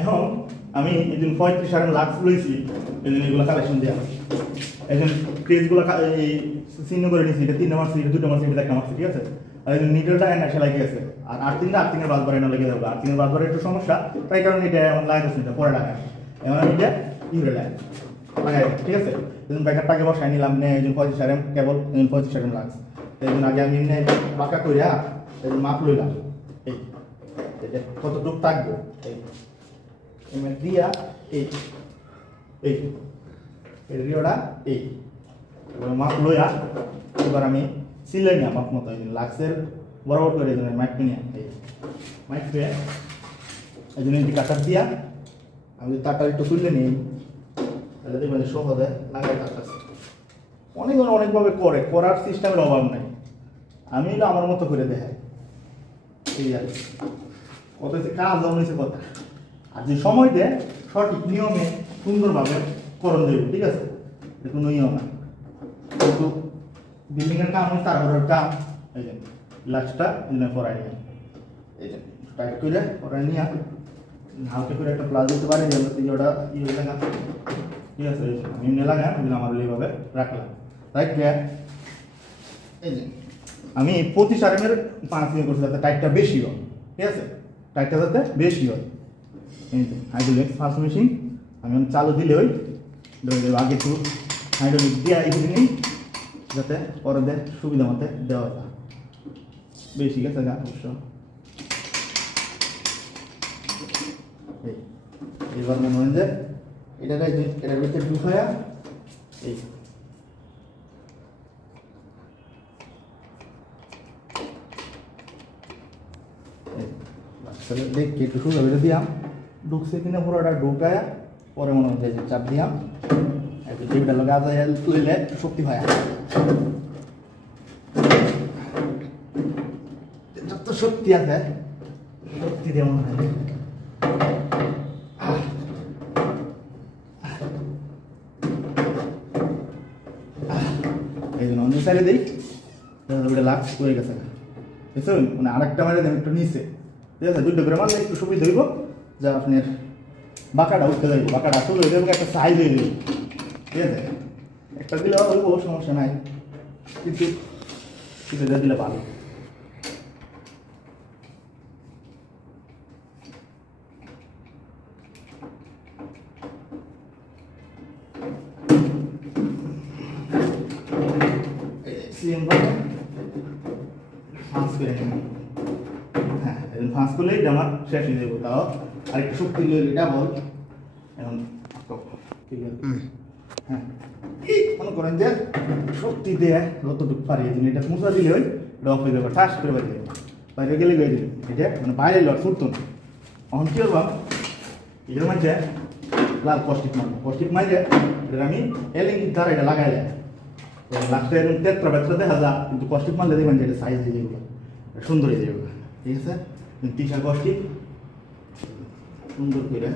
এখন আমি এই দিন 35 লাক্স লইছি, এই দিন এগুলো কালেকশন দেওয়া এখন পেজগুলো এই চিহ্ন করে নিয়েছি, এটা 3 নম্বর সিট 2 নম্বর সিট একটা মারছি, ঠিক আছে। আর এই নিডলটা এন্ড আসে লাগিয়ে আছে, আর আর্থিংয়ের বাসবার এনে লাগিয়ে দেবো। আর্থিংয়ের বাসবার একটু সমস্যা, তাই কারণে এটা আমার লাগাইতেছে, এটা পরে লাগায় এখন আমি এটা ইউরে লাগাই, ঠিক আছে। এই জন্য ব্যাকারটাকে বসাই নিলাম, নে এই জন্য 35 কেবল, এই জন্য 35 লাক্স। এই জন্য আগে আমি এমনি বাঁকা কইরা এই জন্য মাপ লইলাম, এই কতটুকু থাকবো এই এমনি দিয়া এই এই রিওটা এই মাপ লইয়া এবার আমি সিলাই নিয়ে মাপ মতো লাক্সের বরাবর করে এই জন্য মাইক নিয়ে এই মাইক পেয়ে এই জন্য এটি কাটার দিয়া আমি তারটা একটু তুললে নিই, তাহলে দেখবেন সহজে লাগাই কাটতেছে। অনেকজন অনেকভাবে করে, করার সিস্টেমের অভাব নাই, আমি আমার মতো করে দেখাই এই আর কত কাজ হয়েছে কথা। আর যে সময় দেয় সঠিক নিয়মে সুন্দরভাবে করণ দেব, ঠিক আছে, কোনো নিয়ম না। কিন্তু বিল্ডিংয়ের কাম হয়, তারপরের কাম এই যে লাস্টটা পড়াই নিয়ে এই যে টাইট করে পড়াই নিয়ে হালকা করে একটা প্লাস দিতে পারি, ওটা ইয়ে লাগা, ঠিক আছে। আমি এমনি লাগাই আমার এইভাবে রাখলাম, রাখলে এই যে আমি 25 RMএর 5 নিয়ে করছি যাতে টাইটটা বেশি হয়, ঠিক আছে, টাইটটা যাতে বেশি হয়। এই যে হাইড্রোলিক্স ফার্স্ট মেশিন আমি চালু দিলে ওই আগে একটু হাইড্রোলিক দিয়ে এখানে নিই যাতে পরে সুবিধা মতো দেওয়া যায় বেশি, গেছে গা অবশ্য। এইবার মনে হয় যে এটার ভিতরে ঢুকায়া এই দেখি একটু সুন্দর দিয়াম ঢুকছে কিনা পুরোটা ঢুকায়া পরে মনে হচ্ছে যে চাপ দিয়াম একটু টিভিটা লগা তুইলে শক্তি হয়, যত শক্তি আছে শক্তি দিয়ে মনে হয় এই জন্য অন্য সাইডে দিই, লাক্স করে গেছে বুঝছেন, মানে আরেকটা মারে দেন একটু নিচে, ঠিক আছে, 2টা করে মারলে একটু সুবিধা হইব যা আপনার বাঁকাটা উঠতে যাইব, বাঁকাটা আসলে হয়ে যাবে একটা সাইজ হয়ে যাবে, ঠিক আছে। একটা দিলে হইব সমস্যা নাই, কিন্তু সেটা দিলে ভালো। হ্যাঁ ফাঁস করলেই আমার শেষ হয়ে যাবো, তাও আরেকটু শক্তি এটা বল এখন ঠিক আছে। হ্যাঁ মনে করেন যে শক্তি দেয় যতটুকু পারি, এটা মুসা দিলে ওই এটা অফ হয়ে যাবে, ঠাস করে বাইরে যাবে, বাইরে গেলে গিয়ে দিবে এটা মানে বাইরে লড় ফুটতো না। এখন কি করবো এটার মাঝে লাল কষ্টিক মারবো, কষ্টিক মাইরে এটা আমি এলিঙ্গির দ্বারা এটা লাগাই যায় লাস্টে এরকম তেত্রা বেত্রা দেখা যা, কিন্তু কষ্টিক মারলে দেখবেন যে এটা সাইজ হয়ে যাবে, সুন্দর হয়ে যাবে, ঠিক আছে। তিসা কষ্টিক সুন্দর করে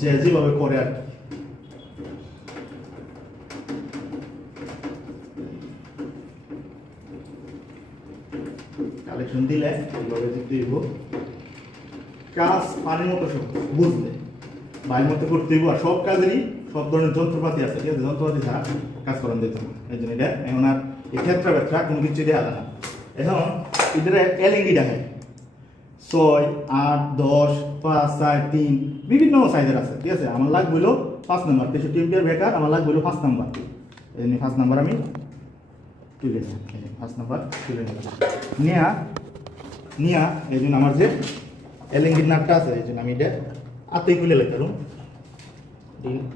যে যেভাবে করে আর কি। কালেকশন দিলে এইভাবে দেখতে দিব, কাজ পানির মতো সব বুঝলে বাইরের মতো করতে দিব। আর সব কাজেরই সব ধরনের যন্ত্রপাতি আছে, ঠিক আছে, যন্ত্রপাতি ছাড়া কাজ করান দিত না, এই জন্য এটা এখন আর এই ক্ষেত্রে ব্যথা কোনো কিছু দেওয়া যায় না। এখন এদের এলএনডি দেখায় 6, 8, 10, 5, 4, 3 বিভিন্ন সাইজের আছে, ঠিক আছে। আমার লাগবে হলো 5 নম্বর 63 এমপিআর ব্রেকার, আমার লাগবে হলো 5 নম্বর, এই জন্য 5 নম্বর আমি তুলে নিই, 5 নম্বর তুলে নিয়া এই জন্য আমার যে এলএনডির নাটটা আছে এই জন্য আমি এটা হাতে খুলে লেখা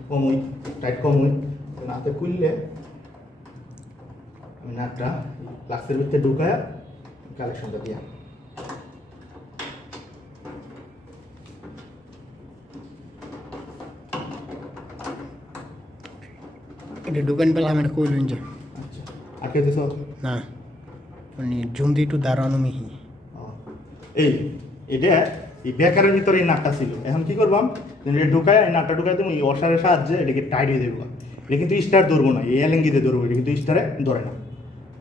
কমই টাইট কমই হাতে খুললে আমি নাটটা লাক্সের ভিতরে ঢুকায় কালেকশনটা দিয়া এটা দোকান পেলে আমি কইলেন যে আচ্ছা আগে দিছ না মানে ঝুমদি একটু দাঁড়ানো মিহি এই এটা এই বেকারের ভিতরে এই নাটটা ছিল। এখন কি করবাম এটা ঢুকায় এই নাটটা ঢুকায় তুমি ওয়াশারের সাহায্যে এটাকে টাইট হয়ে দেবো। এটা কিন্তু স্টার ধরবো না, এই এলেঙ্গিতে ধরবো, এটা কিন্তু স্টারে ধরে না।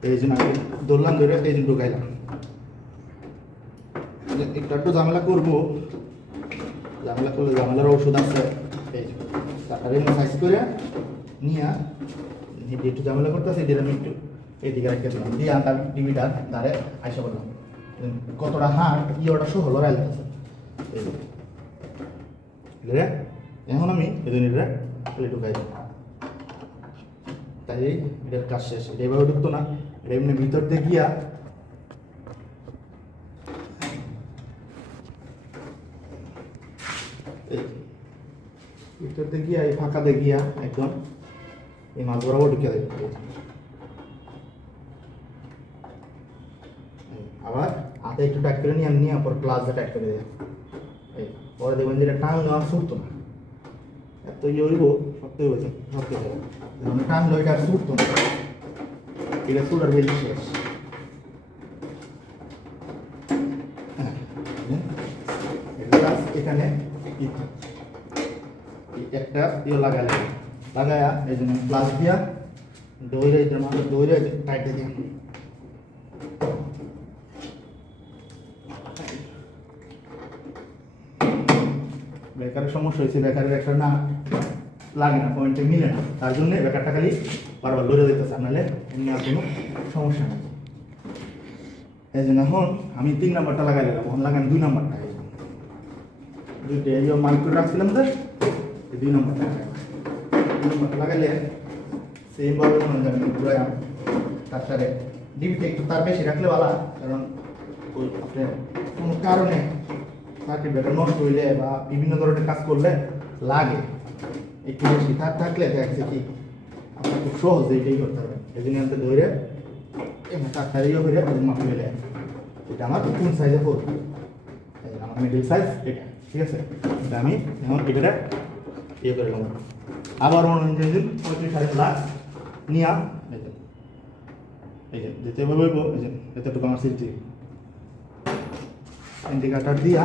এই জন্য ধরলাম, ধরে এই জন্য ঢুকাইলাম, একটু ঝামেলা করবো, ঝামেলা করলে ঝামেলার ঔষধ আছে। এই যে তাড়াতাড়ি সাইজ করে নিয়ে একটু ঝামেলা করতেছে, এটা আমি একটু এইদিকে রেখে দিলাম দিয়ে তার টিভিটা ধারে আইসা বললাম কতটা হাট ওটা সহ লড়াই লাগতেছে। এখন আমি এই জন্য ঢুকাই দিই, তাই এটার কাজ শেষ। এটা এভাবে ঢুকতো না, এটা এমনি ভিতর দিয়ে গিয়া ভিতর দিয়ে গিয়া এই ফাঁকা দিয়ে গিয়া একদম এই মাছ বরাবর ঢুকে দেবে। আবার হাতে একটু টাইট করে নিয়ে নিয়ে পর প্লাস দিয়ে টাইট করে দেয়। এই পরে দেখবেন যেটা টান নেওয়া ছুটতো না, এত ইয়ে হইব শক্ত হয়েছে শক্ত হয়ে যাবে, টান লইটা আর ছুটতো না, এটা ছুটার বেশি শেষ। এখানে একটা ইয়ে লাগায়া এই জন্য প্লাস দিয়া দৌড়ে দৌড়ে টাইটে দিই। বেকারের সমস্যা হয়েছে, বেকারের একটা না লাগে না, পয়েন্টে মিলে না, তার জন্য বেকারটা খালি বারবার লড়ে দিতেছে, নাহলে এমনি আর কোনো সমস্যা নেই। এই জন্য এখন আমি 3 নাম্বারটা লাগাই দিলাম, এখন লাগান 2 নাম্বারটা। দুইটা এই মার্ক করে রাখছিলাম তো, এই 2 নাম্বারটা লাগাইলে সেইভাবে মনে হয় পুরাই তার সাথে ডিবিটা একটু তার বেশি রাখলে ভালো, কারণ ওই আপনার কোনো কারণে সার্কিট ব্রেকার নষ্ট হইলে বা বিভিন্ন ধরনের কাজ করলে লাগে, একটু বেশি তার থাকলে দেখছে কি আপনার খুব সহজে এটাই করতে হবে। এই জন্য আমি ধরে তার ইয়ে করে মাপে ফেলে, এটা আমার কোন সাইজে পড়বে, আমার মিডিল সাইজ এটা, ঠিক আছে। এটা আমি এখন এটা ইয়ে করে নেব। আবার মনে হয় যে 35 লাখ নিয়ে এই যে যেতে বলবো, এই যে এতটুকু আমার সিটি ইন্ডিকেটার দিয়া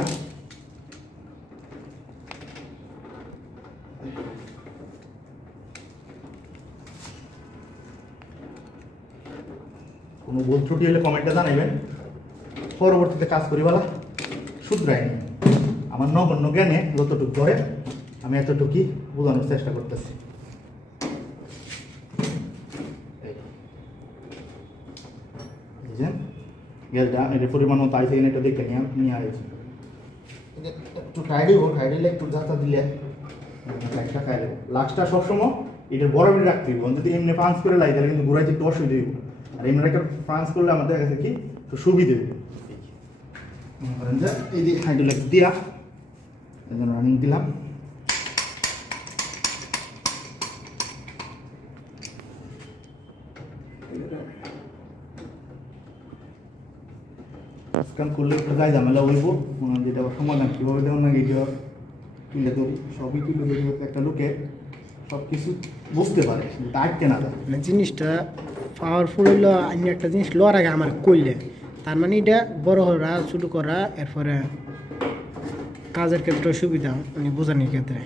কোনো ভুল ত্রুটি হলে কমেন্টে জানাইবেন, পরবর্তীতে কাজ করি বলা শুধরাই নি। আমার নগণ্য জ্ঞানে যতটুকু ধরে আমি এতটুকুই বোঝানোর চেষ্টা করতেছি। গ্যাসটা এটার পরিমাণ মতো আইসে এটা দেখে নিয়ে আসছি, একটু টাইড হইব, টাইড হইলে একটু যাতা দিলে একটা খাই দেবো। লাস্টটা সবসময় এটার বরাবরই রাখতে হইব, যদি এমনি ফ্রান্স করে লাই তাহলে কিন্তু ঘুরাইতে একটু অসুবিধা হইব, আর এমনি একটা ফ্রান্স করলে আমাদের কাছে কি একটু সুবিধে দেবে। এই যে হাইড্রোলিক্স দিয়া রানিং দিলাম, স্ক্যান করলে একটু গায়ে ঝামেলা হইব, যেটা সমাধান কীভাবে দেওয়া না এটা তুলে ধরি, সবই তুলে ধরি একটা লোকে সব কিছু বুঝতে পারে, এটা আটকে না যায়। জিনিসটা পাওয়ারফুল হইলো, আমি একটা জিনিস লওয়ার আগে আমার কইলে, তার মানে এটা বড় করা ছোটো করা, এরপরে কাজের ক্ষেত্রে সুবিধা মানে বোঝানোর ক্ষেত্রে।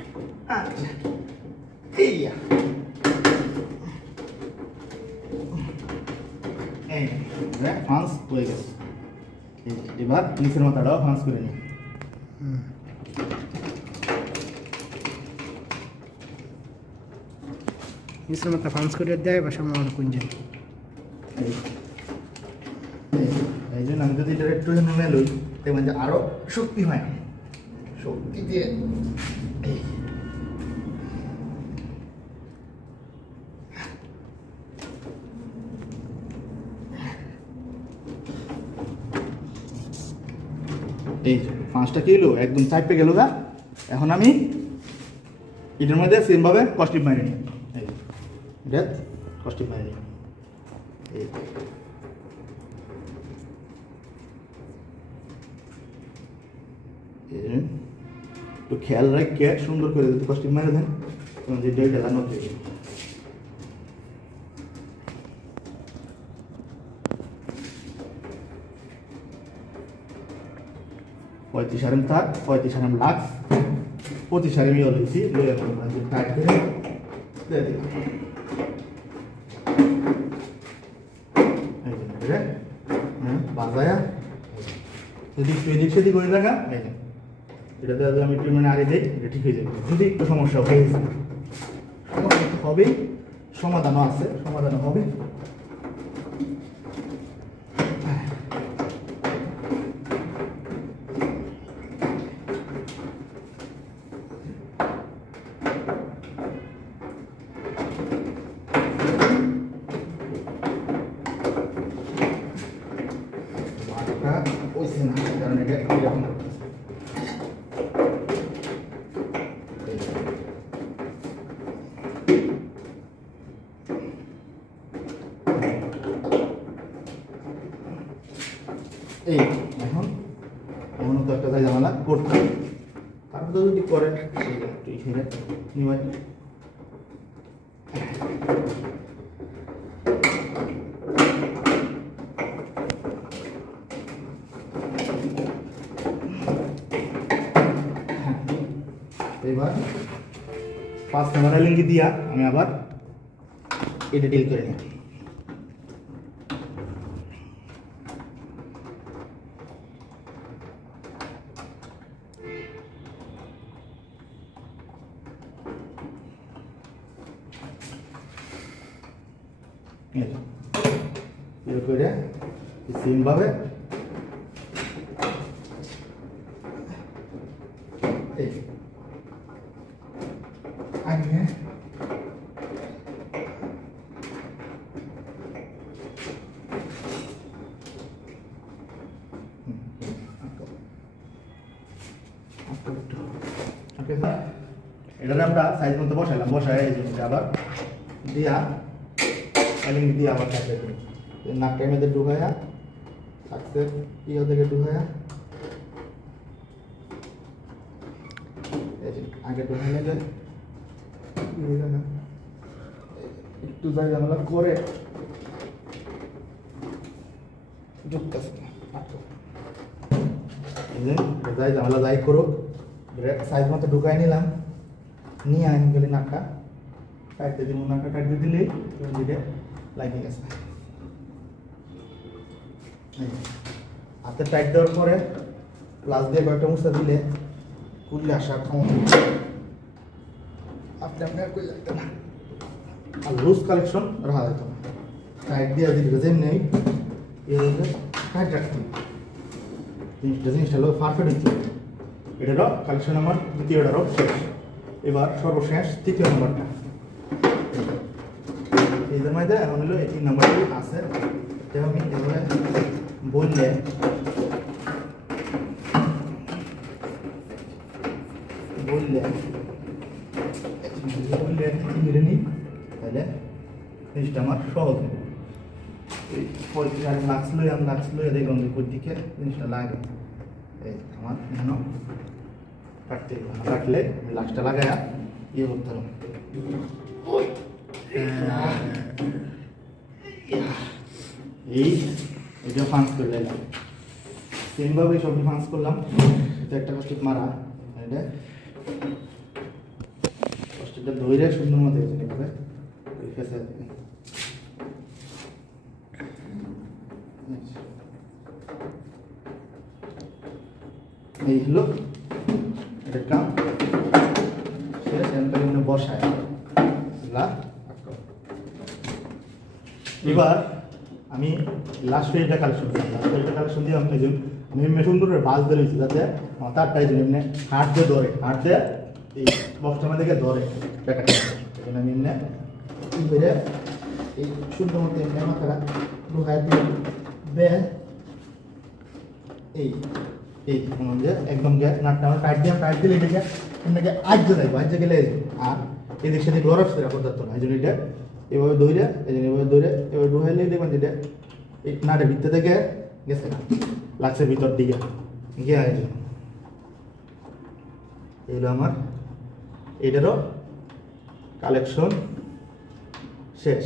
আচ্ছা এই ফান্স হয়ে গেছে, এবার নিচের মাথাটাও ফান্স করে নিই। নিচের মাথা ফান্স করে দেয় বা সামনে আমার কুঞ্জে, এই জন্য আমি যদি এটা একটু নেমে লই দেখবেন যে আরো শক্তি হয়, শক্তি দিয়ে এই 5টা কিলো একদম চাপে গেল গা। এখন আমি এটার মধ্যে সেমভাবে কস্টিপ মারি নিই, এটা কস্টিপ মারি নিই। একটু খেয়াল রাখে সুন্দর করে যদি কস্টিপ মারে দেন তখন যে ডেটা লাগানো হয়ে যাবে। পঁয়ত্রিশ RM তার, 35 RM লাক্স, 25 RM ইয়ে লইছি, লইয়া টাইট করে দিয়ে দিলাম। বাজায়া যদি একটু এদিক সেদিক হয়ে থাকা এই যে এটাতে আমি একটু মানে আগে দিই, এটা ঠিক হয়ে যাবে। যদি একটু সমস্যা হয়ে গেছে, সমস্যা তো হবেই, সমাধানও আছে, সমাধানও হবে। ওইছে না, কারণ এটা এরকম করতেছে। এই এখন এমন তো একটা জায়গা ঝামেলা করতে, তারপর যদি করে সেটা নিবাই। এবার 5 নাম্বার লিঙ্কি দিয়া আমি আবার এটা ডিল করে নিই। এরকম করে সেম ভাবে আগে এটা আমরা সাইজ মতো বসাইলাম, বসাই এই জন্য আবার দিয়া এলিং দিয়ে আবার কাটতে দিই। নাকটার মধ্যে ঢুকায়া থাকতে ইয়ে থেকে ঢুকায়া আগে ঢুকাই নিলে একটু জায়গা আমরা করে যাই ঝামেলা যাই করুক, সাইজ মতো ঢুকাই নিলাম, নিয়ে আনি গেলে নাকটা কাটতে দিব। নাকটা কাটতে দিলেই দিলে লাগিয়ে গেছে। হাতে টাইট দেওয়ার পরে প্লাস দিয়ে কয়েকটা মুস্তা দিলে খুললে আসার ক্ষমতা আপনি আপনার কই লাগতো না, আর লুজ কালেকশন রাখা যেত না। টাইট দিয়ে দিলে যেমনি এইভাবে টাইট রাখতে জিনিসটা হলো পারফেক্ট হচ্ছে। এটারও কালেকশন আমার দ্বিতীয়টারও শেষ। এবার সর্বশেষ তৃতীয় নম্বরটা এই মধ্যে এখন হলো এই 3 নম্বরটি আছে। আমি এভাবে বললে মিলে নিই, তাহলে জিনিসটা আমার সহজ হবে। এই 35 লাক্স লই দেখলাম যে কোন দিকে জিনিসটা লাগে। এই আমার এখানে কাটতে কাটলে লাক্সটা লাগায়া ইয়ে করতে হবে। এটা ফান্স করে নিলাম, সেমভাবে সবই ফান্স করলাম। এটা একটা কষ্ট মারা, এটা কষ্টটা ধরে সুন্দর মতো এভাবে ফেসে এই হলো এটার কাম শেষ। বসায় এবার আমি লাস্ট পেজটা কালেকশন করি। লাস্ট পেজটা কালেকশন দিয়ে আমি সুন্দর করে বাস ধরেছি, যাতে মাথারটাই এমনি হাত দিয়ে ধরে, হাত দিয়ে এই বক্সটার মধ্যে ধরে প্যাকেটটা। এই জন্য আমি এমনি কী করে এই সুন্দর মতো এমনি মাথাটা ঢুকায় দিয়ে এই এই যে একদম নাটটা আমরা টাইট দিলে এটাকে এমনিকে আজ্জে যাইব, আজ্জে গেলে আর এদিক সেদিক লড়াস করে পদার্থ না। এই জন্য এটা এভাবে দৌড়ে, এই জন্য এভাবে দৌড়ে এভাবে ঢুকাইলে দেখবেন যেটা এই নাটের ভিতর থেকে গেছে না, লাগছে ভিতর দিকে গিয়ে এইগুলো আমার এটারও কালেকশন শেষ।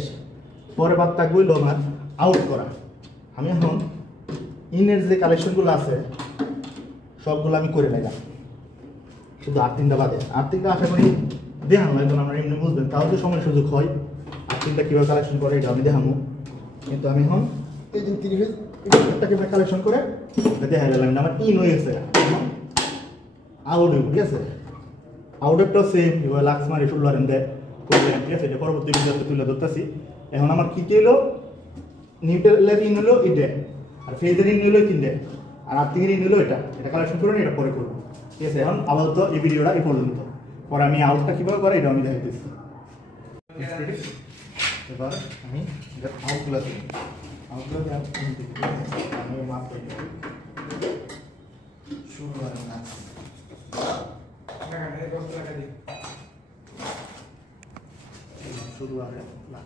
পরে বাদ থাকবে হইলো আমার আউট করা। আমি এখন ইনের যে কালেকশনগুলো আছে সবগুলো আমি করে নিলাম, শুধু 8-3টা বাদে। 8-3টা আশা করি দেখানো লাগবে না, আমরা এমনি বুঝবেন, তাও তো সময় সুযোগ হয়। 8-3টা কীভাবে কালেকশন করে এটা আমি দেখাবো, কিন্তু আমি এখন এই যে 30 টাকা কালেকশন করে এটা দেখা গেল আমার ইন হয়েছে আউট হইব ঠিক আছে আউটটা সেম এবার লাক্স মারি শুরু করেন দে করলেন ঠিক আছে এটা পরবর্তী ভিডিওতে তুলে ধরতেছি এখন আমার কি হলো নিউট্রালের ইন হলো এটা আর ফেজের ইন হলো তিনটে আর আর্থিকের ইন হলো এটা কালেকশন করে এটা পরে করবো ঠিক আছে এখন আপাতত এই ভিডিওটা এই পর্যন্ত পরে আমি আউটটা কীভাবে করে এটা আমি দেখাইতেছি এবার আমি এটা আউটগুলো দিই আউটগুলো আমি মাপ করে শুরু করেন না শুরু করে না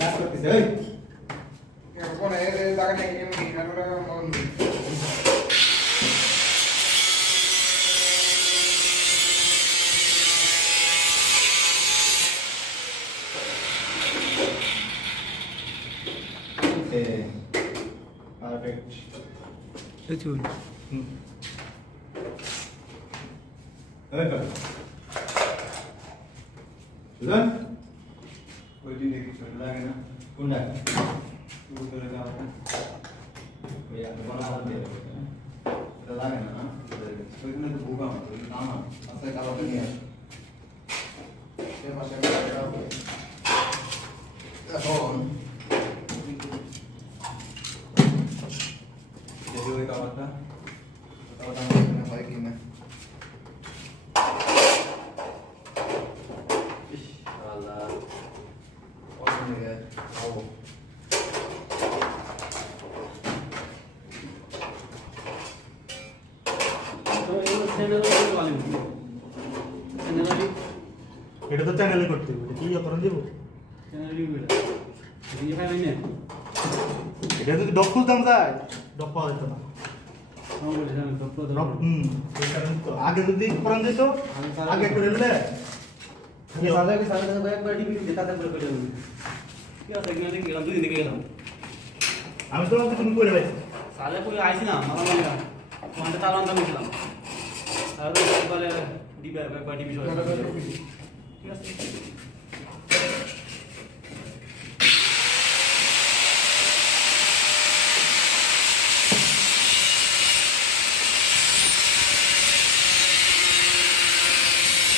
কাজ করতেছে perfect betul sudah कोई दिन देखी चल रहा है ना कुंडा वो तो लगा हुआ है भैया तो बना दे रहे हैं तो लगा ना এখানে তো ভোগা না না আজকে কালারটা নিয়ে আসো সে পাশে এখন দেখি ওই কালারটা আমার হয় কি না আল্লাহ কত নিয়ে আও এটা তো চ্যানেলে করতে হবে কি অপরাধ দেব এটা যদি ডক খুলতাম যায় ডক পাওয়া যেত না সেই কারণে তো আগে যদি করান যেত আগে করে নিলে আমি তো ভাবছি তুমি করে পাইছি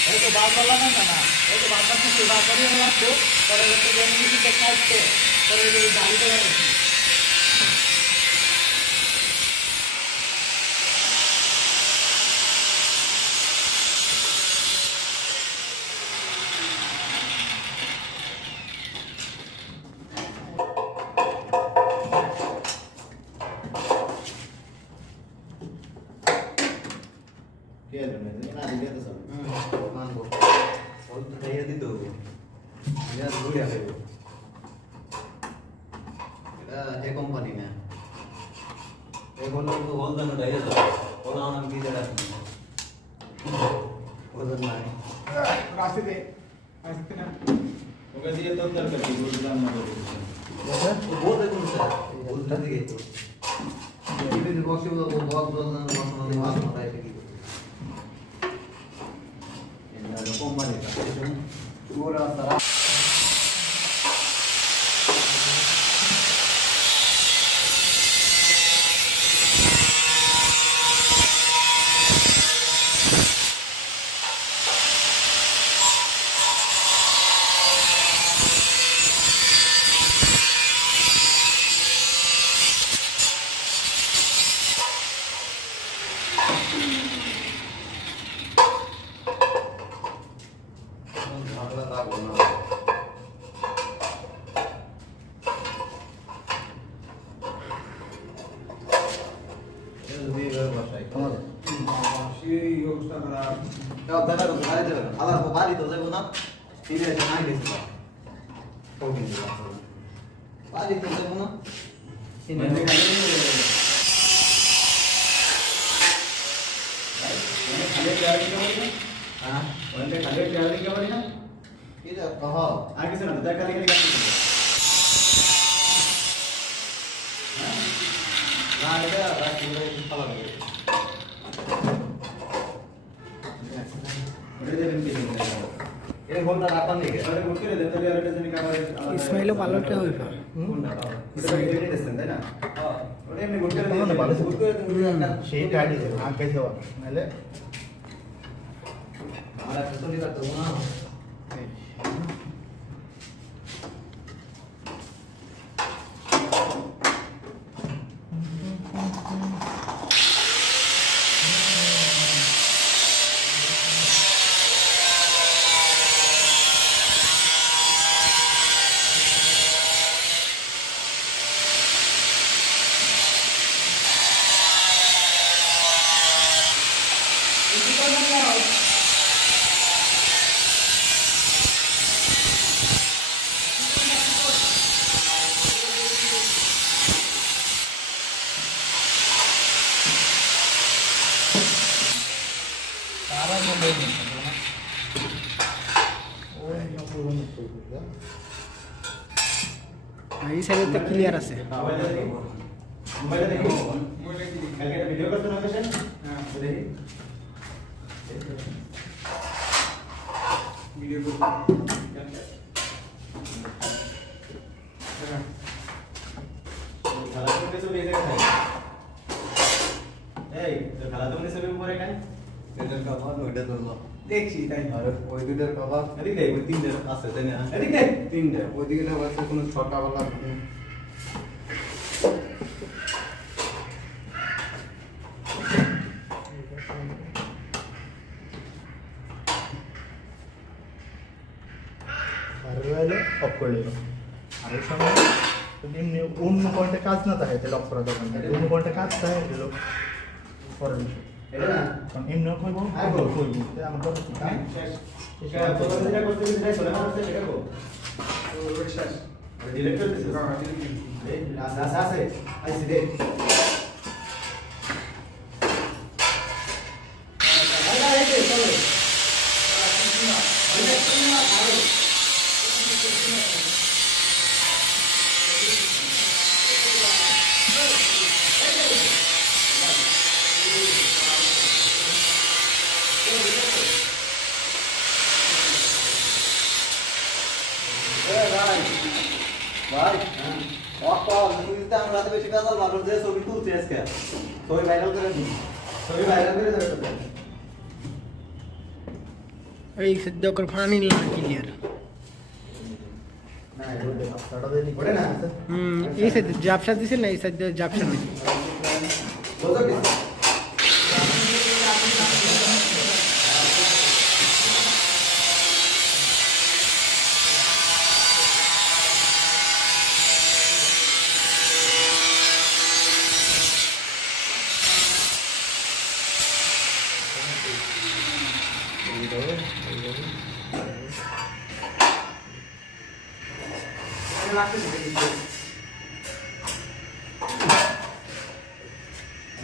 এই তো বাদ বললাম না এই তো বাদ বাকি সেবা করে রাখতো পরে হচ্ছে যে মিউজিক দেখা হচ্ছে পরে গাড়ি করে কে জানে না দিলে তো সব মানবো ওই তো খাইয়ে দিতে হবে এটা দুই আছে এটা এই কোম্পানি না এই বললো তো বল দানো ডাইরে দাও ওরা নাম কি দেড়া ওদের নাই রাস্তাতে আসতে না ওকে দিয়ে তো দরকার কি বললাম না তো বহুত দেখুন স্যার বলতে দিকে তো এই যে বক্সে বল বল না বক্স মানে মাছ মাথায় কি কোম্পানি পুরো তারা ঝামেলা থাকবো না সেই অবস্থা খারাপ দেখা তো গাড়ি দেবে আবার বাড়ি তো যাবো না ফিরে এসে নাই দিতে বাড়ি তো যাবো না आगे से ना देखा लेके हाँ बेटा बाकी वो फला लगे बड़े दिन के लिए ये बोलता अपन नहीं है अरे मुझे दे देते यार इतने का ইসমাইলও পালটে হইবা সেই গাড়ি আগে যাওয়া নাহলে हमारा फैसली का तो ना এই সাইডে তো ক্লিয়ার আছে मोबाइल देखो কালকে একটা ভিডিও করতে না কেন হ্যাঁ দেখি ভিডিও করতে খালা তো সব এই জায়গায় এই তো খালা তো সব উপরে কানে এটার কভার ওইটা ধরলো দেখছি তাই আর ওই দুটোর কভার এদিক দে ওই তিনটে আছে তাই না এদিক দে তিনটে ওইদিকে না আছে কোনো ছটাওয়ালা আর হলে অফ করে দিল আর এর সঙ্গে যদি এমনি অন্য পয়েন্টে কাজ না থাকে তাহলে অফ করা দরকার নেই অন্য পয়েন্টে কাজ থাকে দিল পরের বিষয় এটা না কারণ এমনি অফ করবো আর বল। করবো আমার দরকার কি কাজ শেষ এটা তোরা যেটা করতে দিতে চলে মারতে সেটা করব তো শেষ ডিলিট করে দিছিস এই আছে আইসি দে ভাই অত তুই তো আমরা তো বেশি বেজাল মানুষ যে ছবি তুলছে আজকে ছবি ভাইরাল করে দিই ছবি ভাইরাল করে দেবে তো এই সদ্য করে পানি লাগা ক্লিয়ার না রাস্তাটা দিয়ে নিকটে ওটা না এই সাইড জাবসা দিছে না এই সাইড জাবসা দিছে বোঝো কি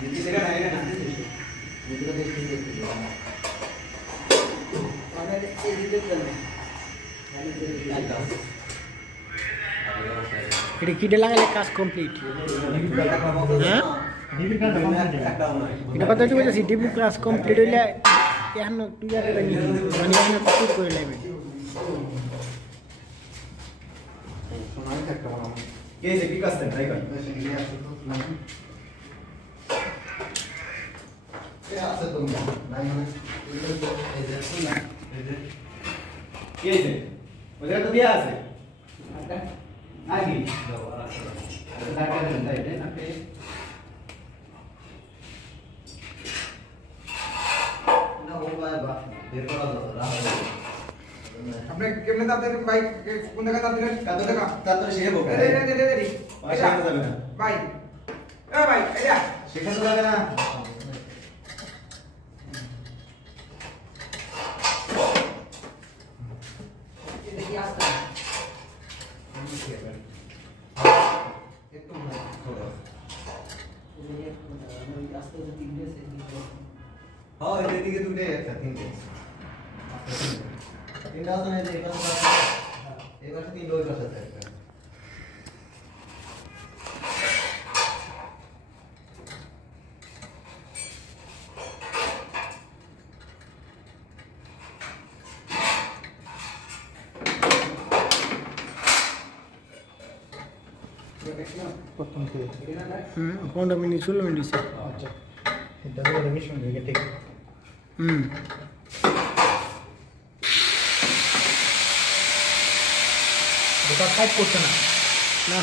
নীতি থেকে না এটা না ভিতরে দেখি এটা কিডে লাগালে কাজ কমপ্লিট হ্যাঁ ডিবির কাজটা কমপ্লিট একটাও নাই এটা কথা হচ্ছে বলছি ডিবু ক্লাস কমপ্লিট হইলে এখন তুই আর এটা নিবি মানে এখন পুরো করে নেবে শোনাই একটা আমার কে যে কি কাজটা ট্রাই কর আছে তো নাই মানে এই যে শুনা এই যে কে যে ওদের তো দিয়া আছে আগে টাকা দেন তাই না আপনি না ও ভাই বা বের করা দাও আপনি কেমনে দাঁত দিলেন ভাই কোন জায়গায় দাঁত দিলেন কাতো দেখা তাড়াতাড়ি শিখে বলবে ভাই শেখানো যাবে না ভাই এ ভাই এটা শেখানো যাবে না একটু ছোট হ্যাঁ এদিকে দুটো একটা তিনটে তিনটা আছে না এই পাশে এই পাশে তিনটা ওই পাশে আছে একটা প্রথম থেকে 15 মিনিট 16 মিনিট দিছে আচ্ছা এটা তো বেশি হয়ে গেছে ঠিক এটা টাইপ করতে না না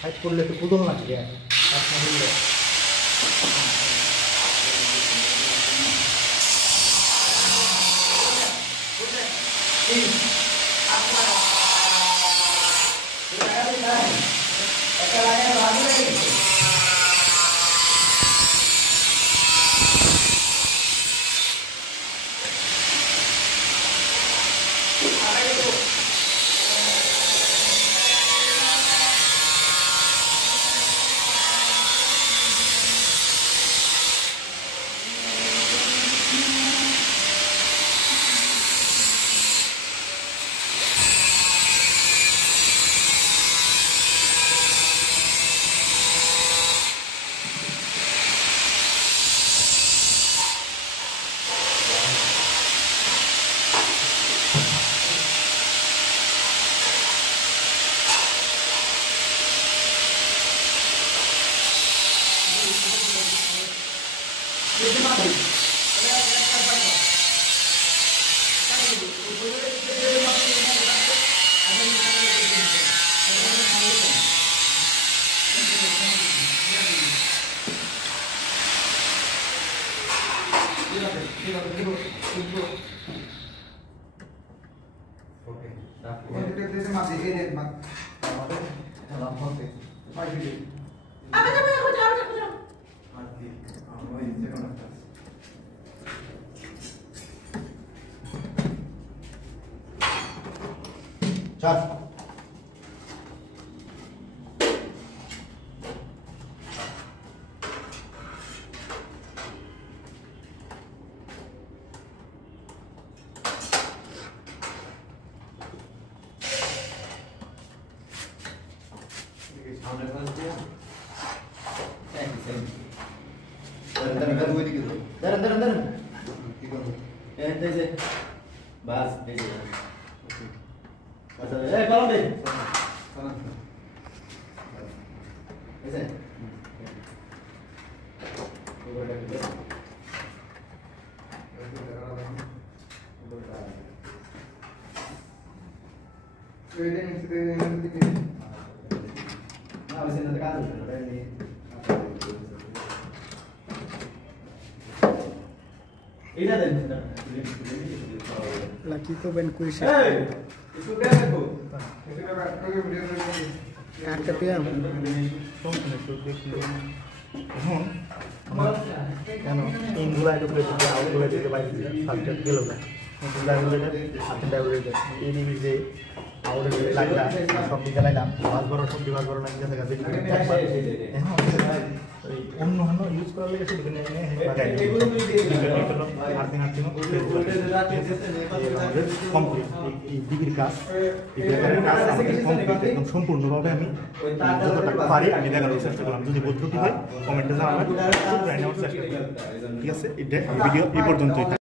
টাইপ করলে তো পুদল না ঠিক আছে আপনার হইলে চার Laki ko ben kuisha. Katka pia. এখন আমার কেন ইনগুলো একটু প্লেটে আউটগুলো দিতে পারছি সাবজেক্ট গেল না এই নিবি যে আউটের লাগলা সব দিকে লাইলাম ভাজ বড় সবজি ভাজ বড় নাকি গেছে গেছে এখন ওই অন্য অন্য ইউজ করার লেগে সেদিকে নিয়ে লাগাই কমপ্লিট এই ডিগ্রির কাজ এই ব্যাপারের কাজ কমপ্লিট একদম সম্পূর্ণভাবে আমি যতটা পারি আমি দেখানোর চেষ্টা করলাম যদি পদ্ধতি হয় কমেন্টে জানাবেন ঠিক আছে এটা ভিডিও এই পর্যন্তই।